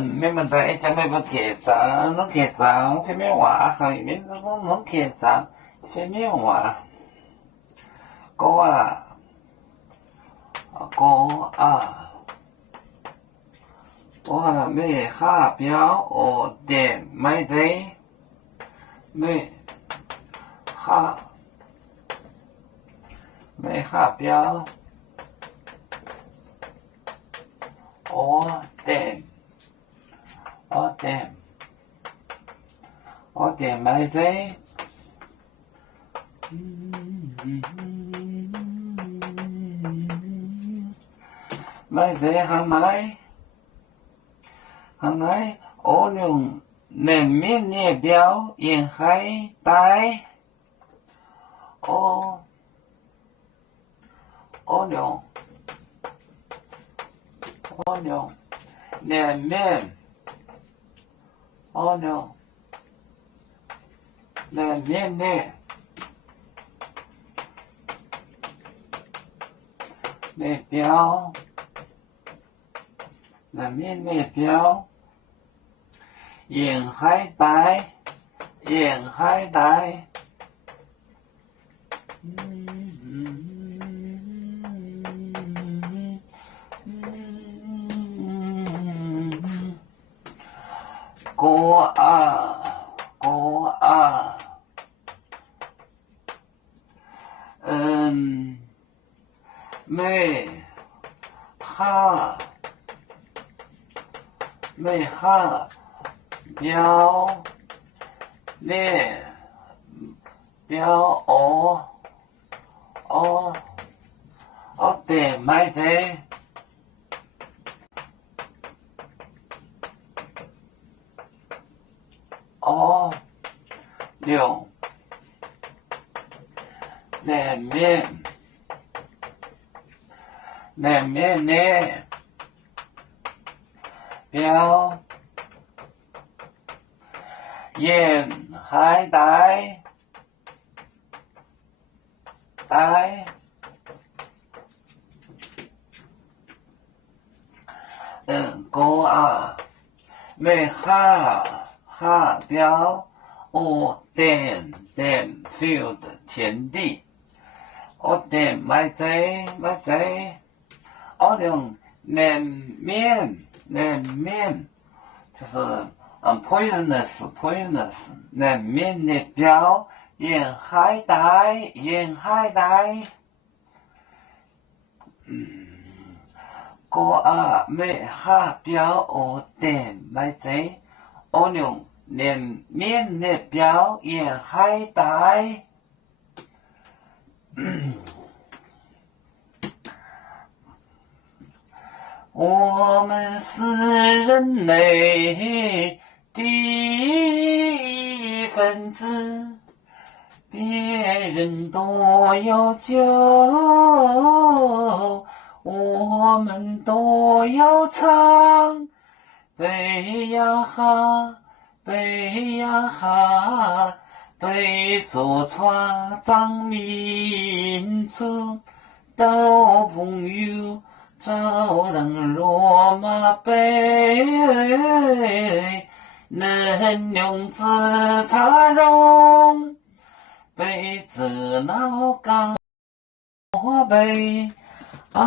mấy mình thấy cha mấy bữa kể sao nó kể sao phải mấy quả hay mấy nó kể sao phải mấy quả cô à cô à cô là mấy khá biểu ở điện mấy giấy mấy khá biểu ở điện ở điện mấy giấy mấy giấy hàng ngày ô lượng nền miền nhẹ biểu yên khai tai ô lượng nền miền ô lượng nền miền nhẹ biểu nền miền nhẹ biểu yên khai tai cô à mấy khá biểu nè biểu ở tiền mấy thế lượng nền miền nè biểu yên hai tai cô à mấy khá biểu ở电 field 田地ở电mấy giấy ở lượng nền面就是poisonous 能面的表沿海带个啊没下表我点买这我用能面的表沿海带我们是人类的一份子，别人都要救，我们都要唱。背呀哈，背着船长民族都朋友。照亮罗马杯，能用紫茶容，杯子老高杯啊。